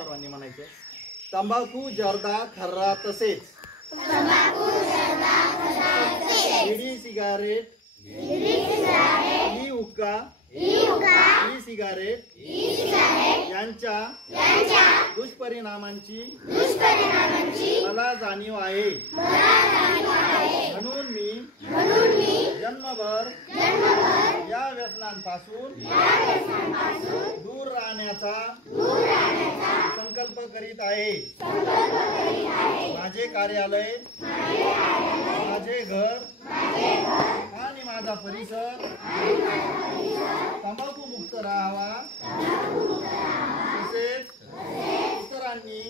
सर्वांनी म्हणायचं. तंबाखू जर्दा खर्रा तसेच बीडी सिगारेट ई हुक्का ई सिगारेट यांच्या दुष्परिणामांची मला जाणीव आहे. म्हणून मी जन्मभर या व्यसनांपासून दूर राहण्याचा संकल्प करीत आहे. माझे कार्यालय, माझे घर आणि माझा परिसर तंबाखू मुक्त राहावा. तसेच इतरांनी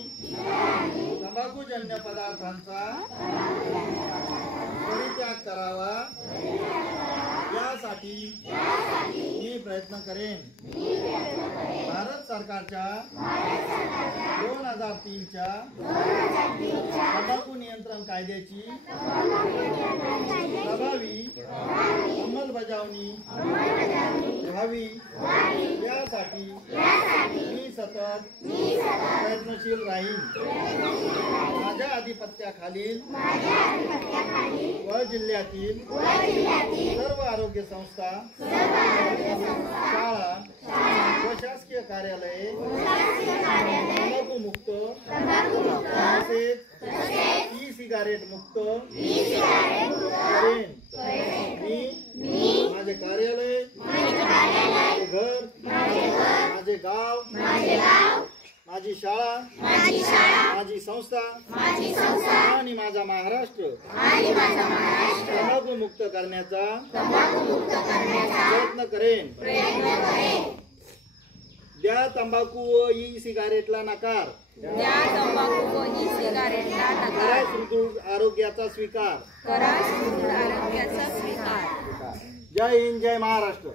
तंबाखूजन्य पदार्थांचा परित्याग करावा यासाठी मी प्रयत्न करेन. भारत सरकारच्या 2003च्या तंबाखू नियंत्रण कायद्याची प्रभावी अंमलबजावणी व्हावी यासाठी मी सतत प्रयत्नशील राहीन. माझ्या अधिपत्याखालील व जिल्ह्यातील सर्व आरोग्य संस्था, शाळा, प्रशासकीय कार्यालये तंबाखू मुक्त तसेच ई सिगारेट मुक्त करेन. मी माझे कार्यालय, माझे घर, माझे गाव, माझी शाळा, माझी संस्था आणि माझा महाराष्ट्र तंबाखू मुक्त करण्याचा प्रयत्न करेन. द्या तंबाखू व ई सिगारेटला नकार. करा सुदृढ आरोग्याचा स्वीकार. जय हिंद, जय महाराष्ट्र.